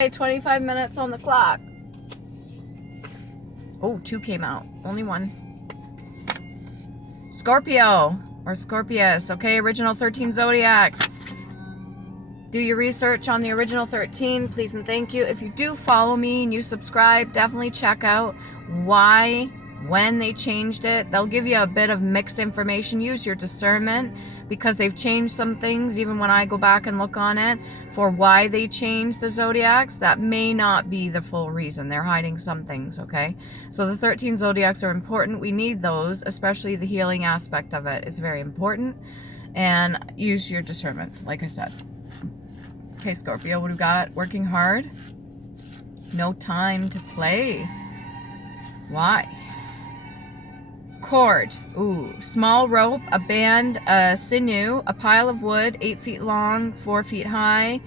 Okay, 25 minutes on the clock. Oh, 2 came out. Only 1. Scorpio or Scorpius. Okay, original 13 zodiacs. Do your research on the original 13, please and thank you. If you do follow me and you subscribe, definitely check out why, when they changed it. They'll give you a bit of mixed information. Use your discernment, because they've changed some things. Even when I go back and look on it for why they changed the zodiacs, that may not be the full reason. They're hiding some things, okay? So the 13 zodiacs are important. We need those, especially the healing aspect of it is very important. And use your discernment, like I said. Okay, Scorpio, what do we got? Working hard. No time to play. Why? Cord. Ooh. Small rope, a band, a sinew, a pile of wood, 8 feet long, 4 feet high,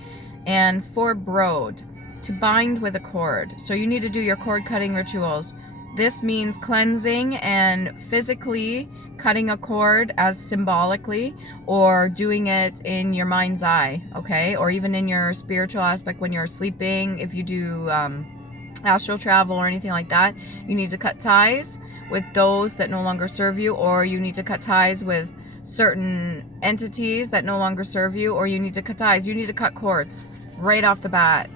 and 4 broad to bind with a cord. So you need to do your cord cutting rituals. This means cleansing and physically cutting a cord as symbolically, or doing it in your mind's eye, okay? Or even in your spiritual aspect when you're sleeping. If you do astral travel or anything like that, you need to cut ties with those that no longer serve you, or you need to cut ties with certain entities that no longer serve you, or you need to cut ties. You need to cut cords right off the bat.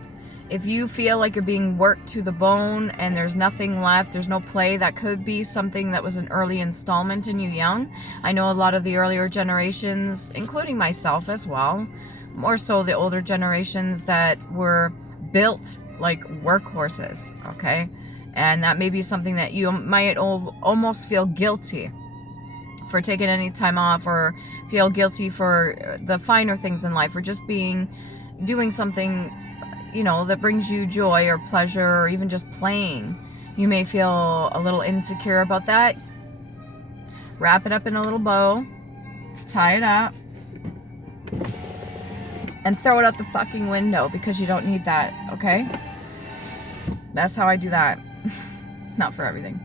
If you feel like you're being worked to the bone and there's nothing left, there's no play, that could be something that was an early installment in you young. I know a lot of the earlier generations, including myself as well, more so the older generations, that were built like workhorses, okay? And that may be something that you might almost feel guilty for taking any time off, or feel guilty for the finer things in life, or just doing something, you know, that brings you joy or pleasure, or even just playing. You may feel a little insecure about that. Wrap it up in a little bow, tie it up, and throw it out the fucking window, because you don't need that, okay? That's how I do that. Not for everything.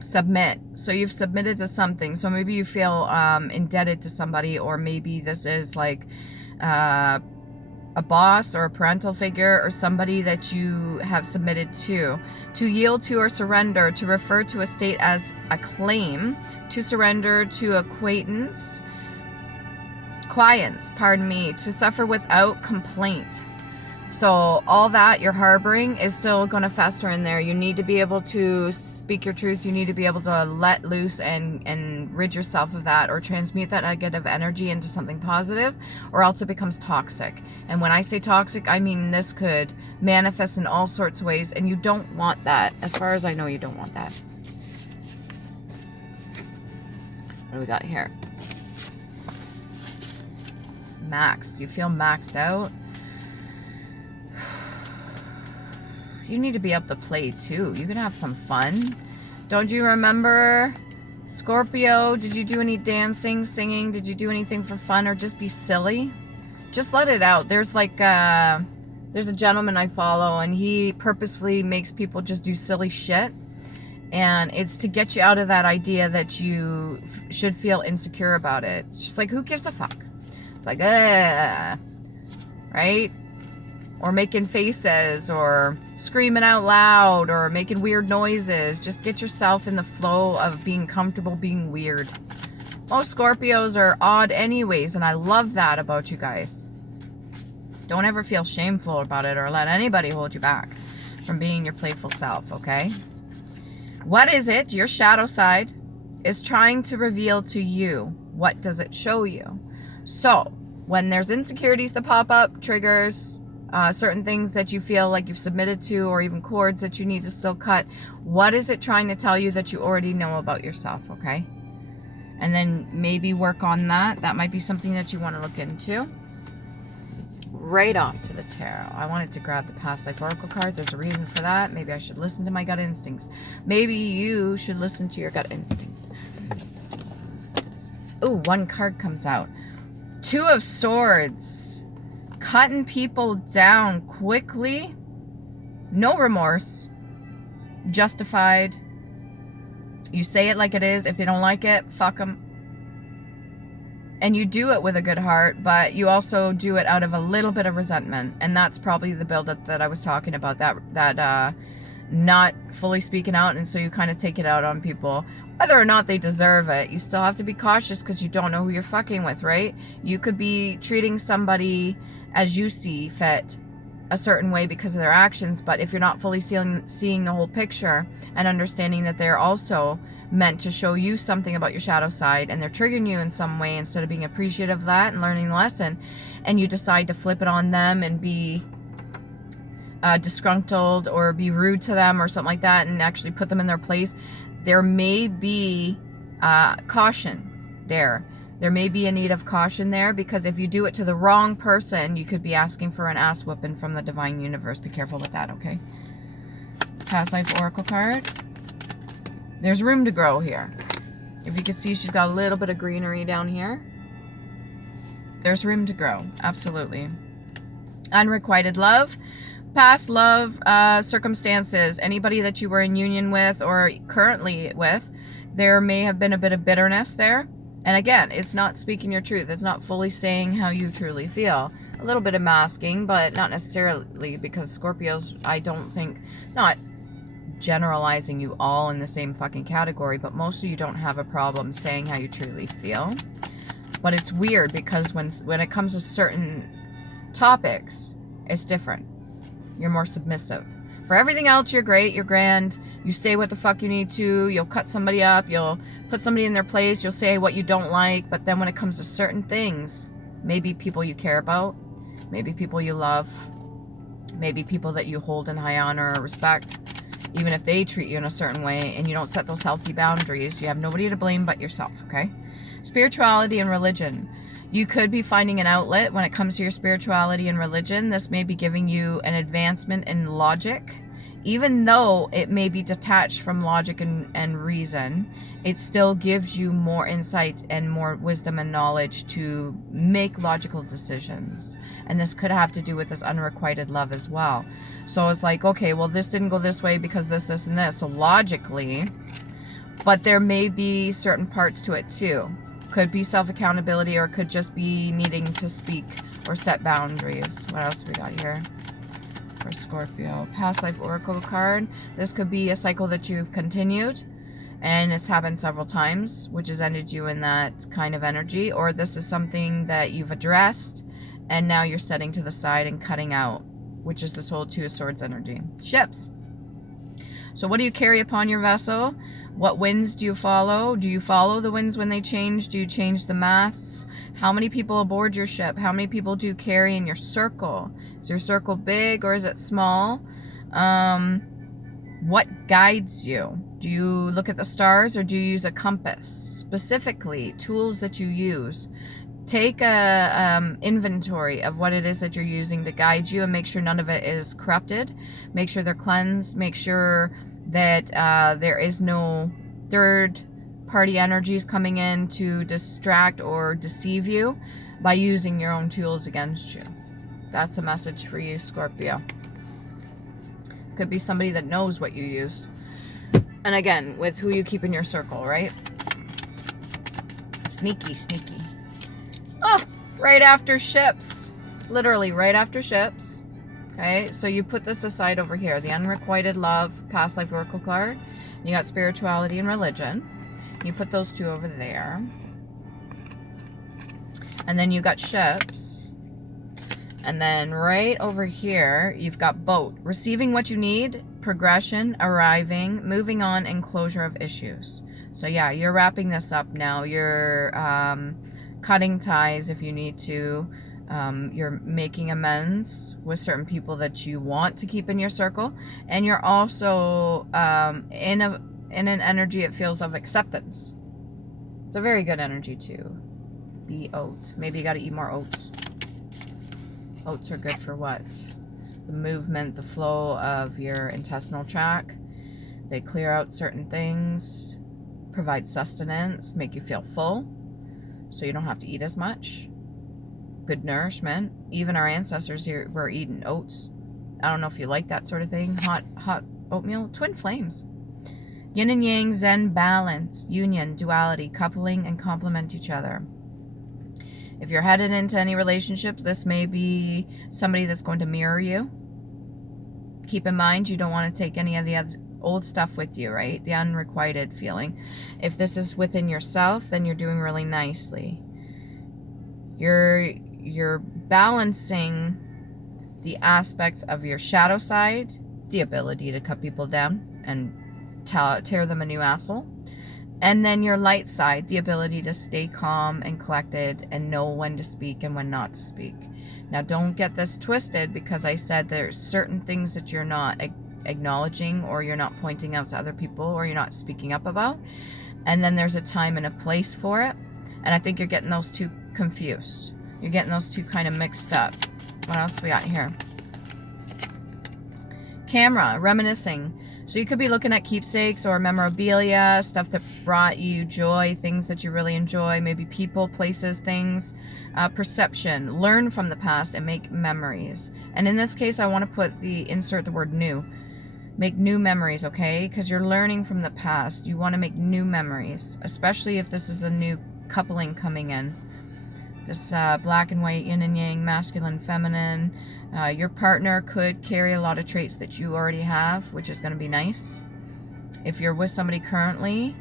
Submit. So you've submitted to something. So maybe you feel indebted to somebody, or maybe this is like a boss or a parental figure, or somebody that you have submitted to. To yield to or surrender, to refer to a state as a claim, to surrender to clients, pardon me, to suffer without complaint. So all that you're harboring is still going to fester in there. You need to be able to speak your truth. You need to be able to let loose and rid yourself of that, or transmute that negative energy into something positive, or else it becomes toxic. And when I say toxic, I mean this could manifest in all sorts of ways, and you don't want that. As far as I know, you don't want that. What do we got here? Max. Do you feel maxed out? You need to be able to play too. You can have some fun. Don't you remember, Scorpio? Did you do any dancing, singing? Did you do anything for fun, or just be silly? Just let it out. There's like there's a gentleman I follow, and he purposefully makes people just do silly shit. And it's to get you out of that idea that you should feel insecure about it. It's just like, who gives a fuck? It's like, right? Or making faces, or screaming out loud, or making weird noises. Just get yourself in the flow of being comfortable being weird. Most Scorpios are odd anyways, and I love that about you guys. Don't ever feel shameful about it, or let anybody hold you back from being your playful self, okay? What is it your shadow side is trying to reveal to you? What does it show you? So, when there's insecurities that pop up, triggers, certain things that you feel like you've submitted to, or even cords that you need to still cut, what is it trying to tell you that you already know about yourself, okay? And then maybe work on that. That might be something that you want to look into. Right off to the tarot. I wanted to grab the past life oracle card. There's a reason for that. Maybe I should listen to my gut instincts. Maybe you should listen to your gut instinct. Ooh, 1 card comes out. 2 of Swords. Cutting people down quickly. No remorse. Justified. You say it like it is. If they don't like it, fuck them. And you do it with a good heart, but you also do it out of a little bit of resentment. And that's probably the buildup that I was talking about, that not fully speaking out. And so you kind of take it out on people. Whether or not they deserve it, you still have to be cautious because you don't know who you're fucking with, right? You could be treating somebody as you see fit a certain way because of their actions, but if you're not fully seeing the whole picture and understanding that they're also meant to show you something about your shadow side and they're triggering you in some way, instead of being appreciative of that and learning the lesson, and you decide to flip it on them and be disgruntled or be rude to them or something like that and actually put them in their place, there may be caution there. There may be a need of caution there, because if you do it to the wrong person, you could be asking for an ass whooping from the divine universe. Be careful with that, okay? Past life oracle card. There's room to grow here. If you can see, she's got a little bit of greenery down here. There's room to grow, absolutely. Unrequited love. Past love circumstances. Anybody that you were in union with or currently with, there may have been a bit of bitterness there. And again, it's not speaking your truth. It's not fully saying how you truly feel. A little bit of masking, but not necessarily, because Scorpios, I don't think, not generalizing you all in the same fucking category, but most of you don't have a problem saying how you truly feel. But it's weird because when it comes to certain topics, it's different. You're more submissive. For everything else, you're great, you're grand, you say what the fuck you need to, you'll cut somebody up, you'll put somebody in their place, you'll say what you don't like, but then when it comes to certain things, maybe people you care about, maybe people you love, maybe people that you hold in high honor or respect, even if they treat you in a certain way and you don't set those healthy boundaries, you have nobody to blame but yourself, okay? Spirituality and religion. You could be finding an outlet when it comes to your spirituality and religion. This may be giving you an advancement in logic. Even though it may be detached from logic and reason, it still gives you more insight and more wisdom and knowledge to make logical decisions. And this could have to do with this unrequited love as well. So it's like, okay, well, this didn't go this way because this, and this. So logically, but there may be certain parts to it too. Could be self-accountability, or it could just be needing to speak or set boundaries. What else we got here for Scorpio? Past life oracle card. This could be a cycle that you've continued and it's happened several times, which has ended you in that kind of energy. Or this is something that you've addressed and now you're setting to the side and cutting out, which is this whole Two of Swords energy. Ships. So what do you carry upon your vessel? What winds do you follow? Do you follow the winds when they change? Do you change the masts? How many people aboard your ship? How many people do you carry in your circle? Is your circle big or is it small? What guides you? Do you look at the stars or do you use a compass? Specifically, tools that you use. Take a inventory of what it is that you're using to guide you and make sure none of it is corrupted. Make sure they're cleansed. Make sure that there is no third party energies coming in to distract or deceive you by using your own tools against you. That's a message for you, Scorpio. Could be somebody that knows what you use. And again, with who you keep in your circle, right? Sneaky, sneaky. Oh, right after ships. Literally right after ships. Okay, so you put this aside over here. The unrequited love, past life oracle card. You got spirituality and religion. You put those two over there. And then you got ships. And then right over here, you've got boat. Receiving what you need, progression, arriving, moving on, and closure of issues. So yeah, you're wrapping this up now. You're cutting ties if you need to. You're making amends with certain people that you want to keep in your circle. And you're also in an energy, it feels, of acceptance. It's a very good energy to be oat. Maybe you got to eat more oats. Oats are good for what? The movement, the flow of your intestinal tract. They clear out certain things, provide sustenance, make you feel full, so you don't have to eat as much. Good nourishment. Even our ancestors here were eating oats. I don't know if you like that sort of thing. Hot oatmeal. Twin flames. Yin and yang, zen, balance, union, duality, coupling, and complement each other. If you're headed into any relationships, this may be somebody that's going to mirror you. Keep in mind, you don't want to take any of the other old stuff with you, right? The unrequited feeling. If this is within yourself, then you're doing really nicely. You're balancing the aspects of your shadow side, the ability to cut people down and tear them a new asshole, and then your light side, the ability to stay calm and collected and know when to speak and when not to speak. Now, don't get this twisted, because I said there's certain things that you're not acknowledging, or you're not pointing out to other people, or you're not speaking up about. And then there's a time and a place for it. And I think you're getting those two confused. You're getting those two kind of mixed up. What else we got here? Camera, reminiscing. So you could be looking at keepsakes or memorabilia, stuff that brought you joy, things that you really enjoy, maybe people, places, things. Perception, learn from the past and make memories. And in this case, I want to insert the word new. Make new memories, okay? Because you're learning from the past. You want to make new memories, especially if this is a new coupling coming in. This black and white, yin and yang, masculine, feminine. Your partner could carry a lot of traits that you already have, which is going to be nice. If you're with somebody currently,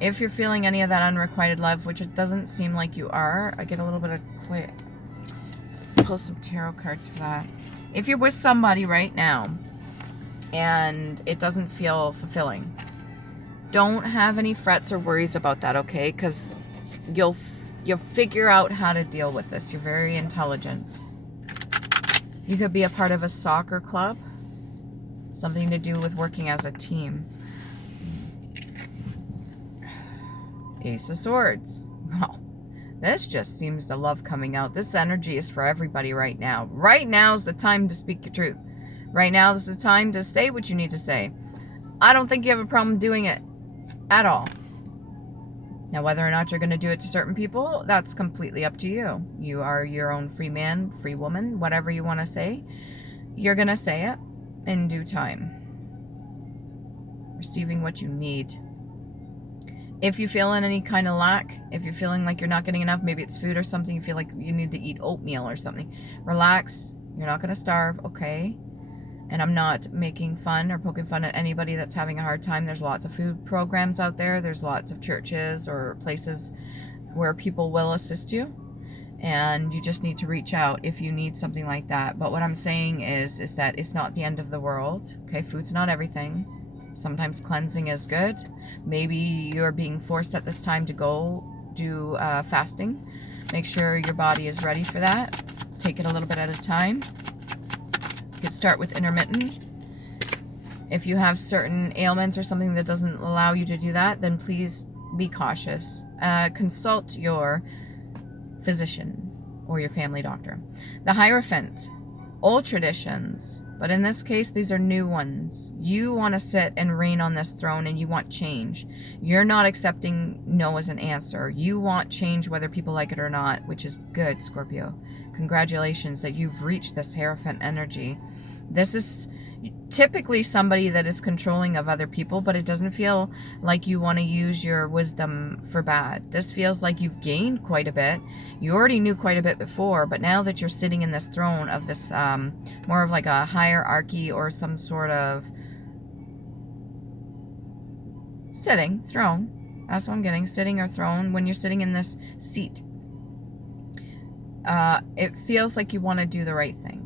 if you're feeling any of that unrequited love, which it doesn't seem like you are, I get a little bit of clear. Pull some tarot cards for that. If you're with somebody right now and it doesn't feel fulfilling, don't have any frets or worries about that, okay? Because you'll figure out how to deal with this. You're very intelligent. You could be a part of a soccer club. Something to do with working as a team. Ace of Swords. Well, this just seems to love coming out. This energy is for everybody right now. Right now is the time to speak your truth. Right now is the time to say what you need to say. I don't think you have a problem doing it at all. Now, whether or not you're going to do it to certain people, that's completely up to you. You are your own free man, free woman, whatever you want to say. You're going to say it in due time. Receiving what you need. If you feel in any kind of lack, if you're feeling like you're not getting enough, maybe it's food or something, you feel like you need to eat oatmeal or something, relax. You're not going to starve, okay? And I'm not making fun or poking fun at anybody that's having a hard time. There's lots of food programs out there. There's lots of churches or places where people will assist you. And you just need to reach out if you need something like that. But what I'm saying is that it's not the end of the world. Okay, food's not everything. Sometimes cleansing is good. Maybe you're being forced at this time to go do fasting. Make sure your body is ready for that. Take it a little bit at a time. You could start with intermittent. If you have certain ailments or something that doesn't allow you to do that, then please be cautious. Consult your physician or your family doctor. The Hierophant, old traditions, but in this case, these are new ones. You want to sit and reign on this throne and you want change. You're not accepting no as an answer. You want change whether people like it or not, which is good, Scorpio. Congratulations that you've reached this Hierophant energy. This is typically somebody that is controlling of other people, but it doesn't feel like you want to use your wisdom for bad. This feels like you've gained quite a bit. You already knew quite a bit before, but now that you're sitting in this throne of this more of like a hierarchy or some sort of sitting throne, that's what I'm getting, sitting or throne, when you're sitting in this seat, it feels like you want to do the right thing.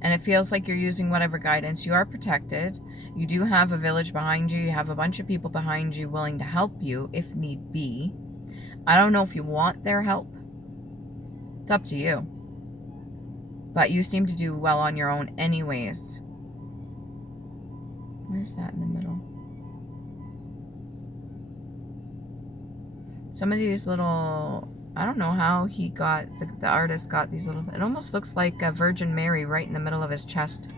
And it feels like you're using whatever guidance. You are protected. You do have a village behind you. You have a bunch of people behind you willing to help you if need be. I don't know if you want their help. It's up to you. But you seem to do well on your own anyways. Where's that in the middle? Some of these little... I don't know how he got, the artist got these little, it almost looks like a Virgin Mary right in the middle of his chest.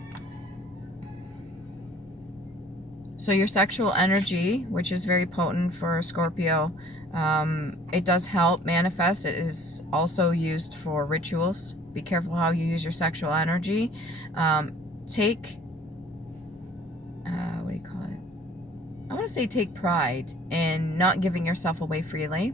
So your sexual energy, which is very potent for Scorpio, it does help manifest. It is also used for rituals. Be careful how you use your sexual energy. Take, what do you call it? I want to say take pride in not giving yourself away freely.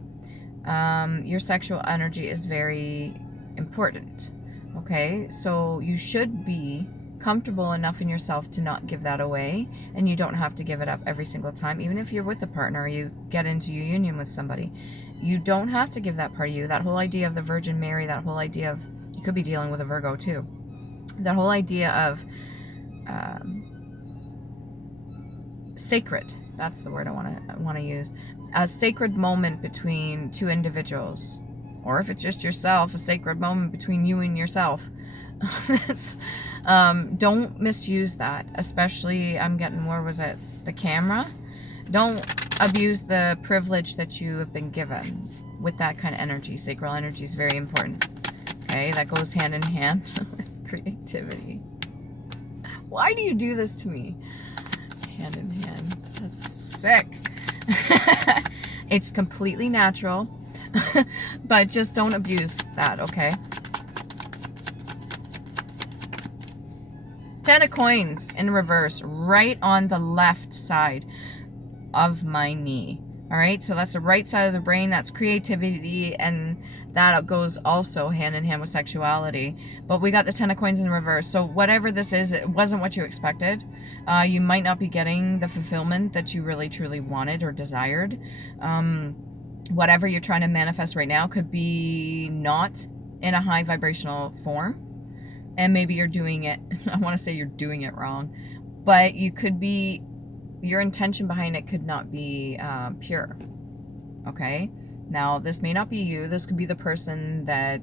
your sexual energy is very important. Okay, so you should be comfortable enough in yourself to not give that away, and you don't have to give it up every single time. Even if you're with a partner or you get into a union with somebody, you don't have to give that part of you. That whole idea of the Virgin Mary, that whole idea of, you could be dealing with a Virgo too, that whole idea of sacred, that's the word I want to use, a sacred moment between two individuals, or if it's just yourself, a sacred moment between you and yourself. Don't misuse that, especially, I'm getting, where was it, the camera? Don't abuse the privilege that you have been given with that kind of energy. Sacral energy is very important. Okay, that goes hand in hand with creativity. Why do you do this to me? Hand in hand. That's sick. It's completely natural, but just don't abuse that, okay? Ten of Coins in reverse, right on the left side of my knee. All right, so that's the right side of the brain. That's creativity, and that goes also hand in hand with sexuality. But we got the Ten of Coins in reverse. So whatever this is, it wasn't what you expected. You might not be getting the fulfillment that you really truly wanted or desired. Whatever you're trying to manifest right now could be not in a high vibrational form. And maybe you're doing it, I want to say you're doing it wrong, but you could be, your intention behind it could not be pure. Okay, now this may not be you. This could be the person that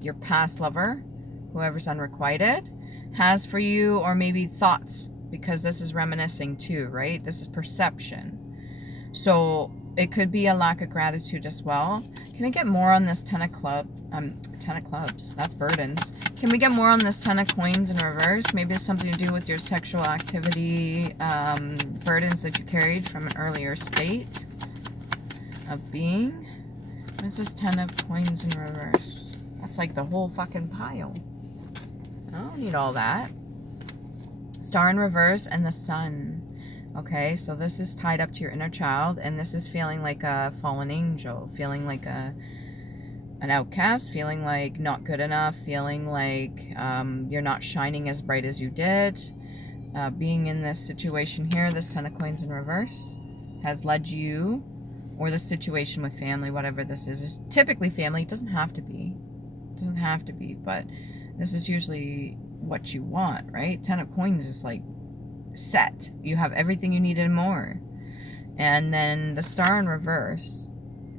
your past lover, whoever's unrequited, has for you, or maybe thoughts, because this is reminiscing too, right? This is perception. So it could be a lack of gratitude as well. Can I get more on this Ten of Clubs? That's burdens. Can we get more on this Ten of Coins in reverse? Maybe it's something to do with your sexual activity, burdens that you carried from an earlier state of being. What is this Ten of Coins in reverse? That's like the whole fucking pile. I don't need all that. Star in reverse and the Sun. Okay, so this is tied up to your inner child, and this is feeling like a fallen angel, feeling like an outcast, feeling like not good enough, feeling like you're not shining as bright as you did. Being in this situation here, this Ten of Coins in reverse, has led you, or the situation with family, whatever this is typically family. It doesn't have to be. It doesn't have to be, but this is usually what you want, right? Ten of Coins is like set. You have everything you need and more. And then the Star in reverse.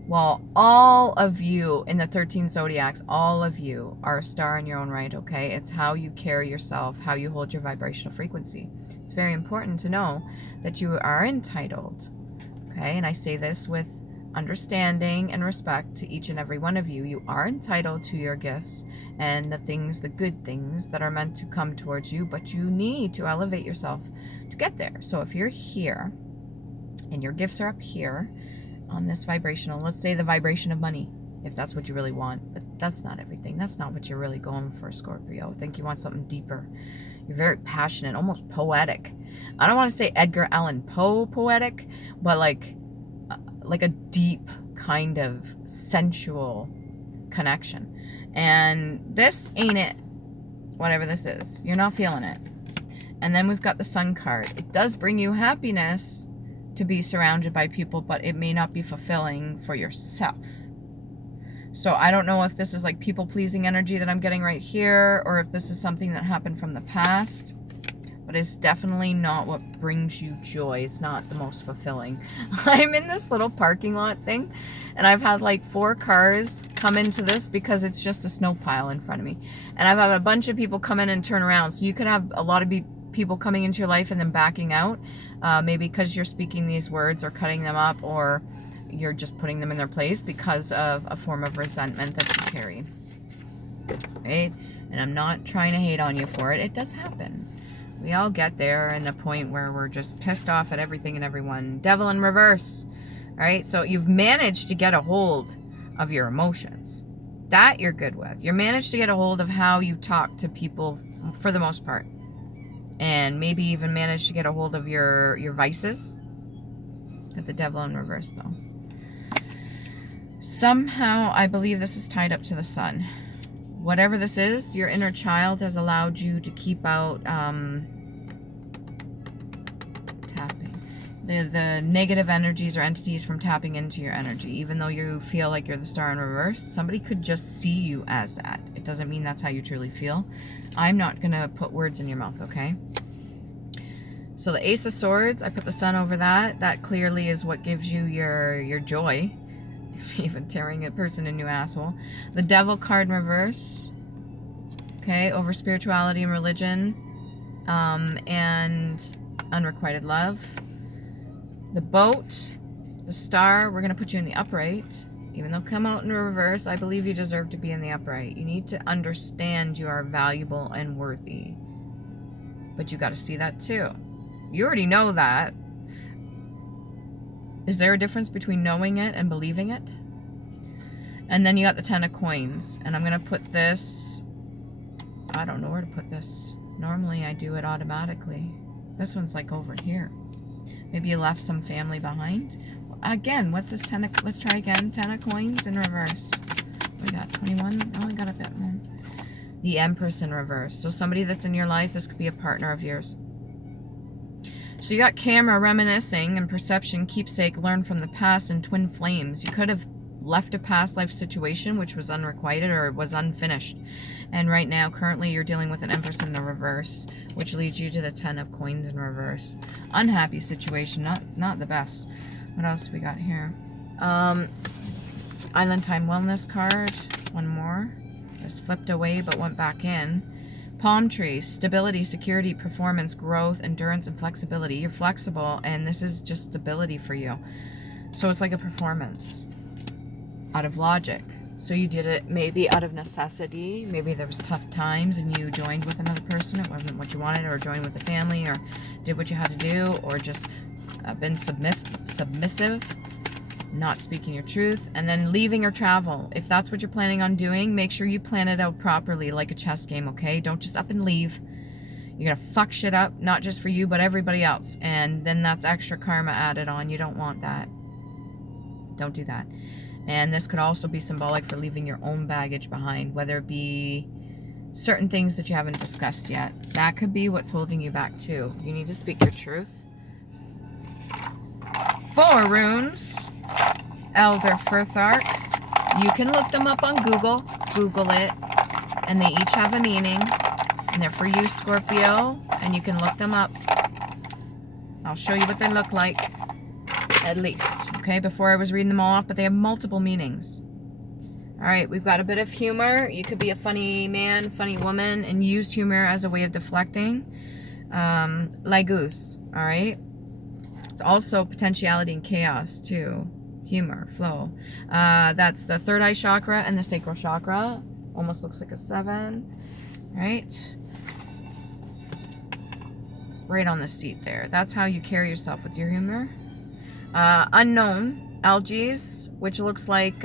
Well, all of you in the 13 zodiacs, all of you are a star in your own right, okay? It's how you carry yourself, how you hold your vibrational frequency. It's very important to know that you are entitled, okay? And I say this with understanding and respect to each and every one of you. You are entitled to your gifts and the things, the good things that are meant to come towards you, but you need to elevate yourself to get there. So if you're here and your gifts are up here on this vibrational, let's say the vibration of money, if that's what you really want, but that's not everything. That's not what you're really going for, Scorpio. I think you want something deeper. You're very passionate, almost poetic. I don't want to say Edgar Allan Poe poetic, but like a deep kind of sensual connection. And this ain't it. Whatever this is, you're not feeling it. And then we've got the Sun card. It does bring you happiness to be surrounded by people, but it may not be fulfilling for yourself. So I don't know if this is like people-pleasing energy that I'm getting right here, or if this is something that happened from the past. But it's definitely not what brings you joy. It's not the most fulfilling. I'm in this little parking lot thing, and I've had like 4 cars come into this because it's just a snow pile in front of me. And I've had a bunch of people come in and turn around. So you could have a lot of people coming into your life and then backing out. Maybe because you're speaking these words or cutting them up, or you're just putting them in their place because of a form of resentment that you carry. Right? And I'm not trying to hate on you for it. It does happen. We all get there in a point where we're just pissed off at everything and everyone. Devil in reverse. Right? So you've managed to get a hold of your emotions. That you're good with. You're managed to get a hold of how you talk to people for the most part. And maybe even managed to get a hold of your vices. Got the Devil in reverse though. Somehow, I believe this is tied up to the sun. Whatever this is, your inner child has allowed you to keep out tapping. The negative energies or entities from tapping into your energy. Even though you feel like you're the star in reverse, somebody could just see you as that. It doesn't mean that's how you truly feel. I'm not going to put words in your mouth, okay? So the Ace of Swords, I put the sun over that. That clearly is what gives you your joy. Even tearing a person a new asshole. The Devil card in reverse. Okay, over spirituality and religion. And unrequited love. The Boat. The Star. We're going to put you in the upright. Even though come out in reverse, I believe you deserve to be in the upright. You need to understand you are valuable and worthy. But you got to see that too. You already know that. Is there a difference between knowing it and believing it? And then you got the 10 of Coins. And I'm going to put this... I don't know where to put this. Normally I do it automatically. This one's like over here. Maybe you left some family behind. Again, what's this 10 of... Let's try again. 10 of Coins in reverse. We got 21. Oh, I got a bit more. The Empress in reverse. So somebody that's in your life, this could be a partner of yours. So you got Camera, Reminiscing, and Perception, Keepsake, Learn from the Past, and Twin Flames. You could have left a past life situation which was unrequited or was unfinished. And right now, currently, you're dealing with an Empress in the reverse, which leads you to the 10 of Coins in reverse. Unhappy situation, not the best. What else we got here? Island Time Wellness card. One more. Just flipped away but went back in. Palm Tree, stability, security, performance, growth, endurance, and flexibility. You're flexible, and this is just stability for you. So it's like a performance out of logic. So you did it maybe out of necessity. Maybe there was tough times, and you joined with another person. It wasn't what you wanted, or joined with the family, or did what you had to do, or just been submissive. Not speaking your truth, and then leaving or travel. If that's what you're planning on doing, make sure you plan it out properly like a chess game, okay? Don't just up and leave. You're gonna fuck shit up, not just for you, but everybody else. And then that's extra karma added on. You don't want that. Don't do that. And this could also be symbolic for leaving your own baggage behind, whether it be certain things that you haven't discussed yet. That could be what's holding you back too. You need to speak your truth. 4 runes. Elder Firthark. You can look them up on Google. Google it. And they each have a meaning. And they're for you, Scorpio. And you can look them up. I'll show you what they look like. At least. Okay, before I was reading them all off. But they have multiple meanings. Alright, we've got a bit of humor. You could be a funny man, funny woman. And used humor as a way of deflecting. Lagoose. Alright. It's also potentiality and chaos too. Humor, flow. That's the third eye chakra and the sacral chakra. Almost looks like a 7. Right? Right on the seat there. That's how you carry yourself with your humor. Unknown. Algaes, which looks like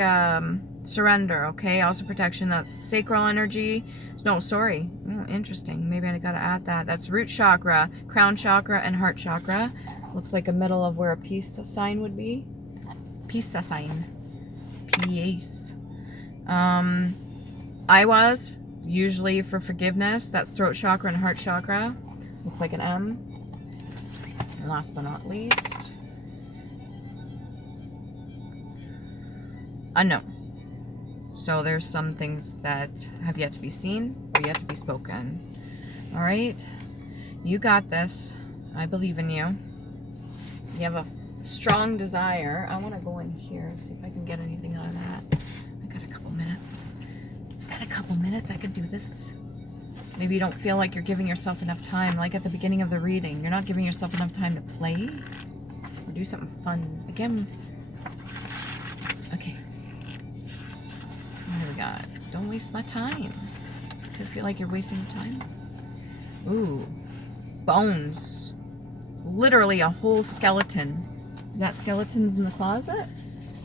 surrender, okay? Also protection. That's sacral energy. No, sorry. Oh, interesting. Maybe I gotta add that. That's root chakra, crown chakra, and heart chakra. Looks like a middle of where a peace sign would be. Peace sign. Peace. I was usually for forgiveness. That's throat chakra and heart chakra. Looks like an M. And last but not least, unknown. So there's some things that have yet to be seen or yet to be spoken. All right, you got this. I believe in you. You have a strong desire. I want to go in here, see if I can get anything out of that. I got a couple minutes. I could do this. Maybe you don't feel like you're giving yourself enough time, like at the beginning of the reading. You're not giving yourself enough time to play or do something fun. Again, okay. What do we got? Don't waste my time. Could feel like you're wasting your time. Ooh, bones. Literally a whole skeleton. Is that skeletons in the closet?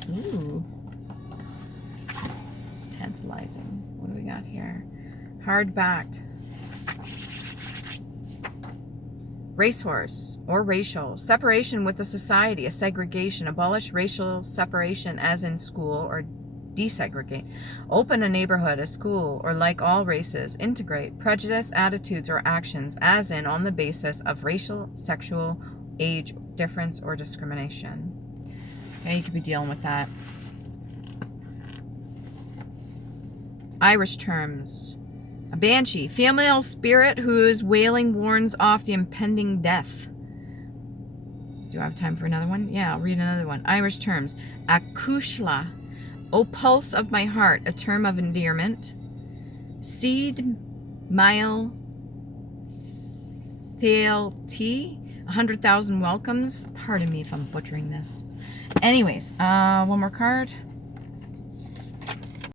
Ooh. Tantalizing. What do we got here? Hard-backed. Racehorse or racial. Separation with the society, a segregation. Abolish racial separation as in school or desegregate. Open a neighborhood, a school, or like all races, integrate prejudice, attitudes, or actions, as in on the basis of racial, sexual, age difference, or discrimination. Okay, you could be dealing with that. Irish terms. A banshee, female spirit whose wailing warns off the impending death. Do I have time for another one? Yeah, I'll read another one. Irish terms. Akushla, O pulse of my heart, a term of endearment. Seed, mile, Thealty, 100,000 welcomes. Pardon me if I'm butchering this. Anyways, one more card.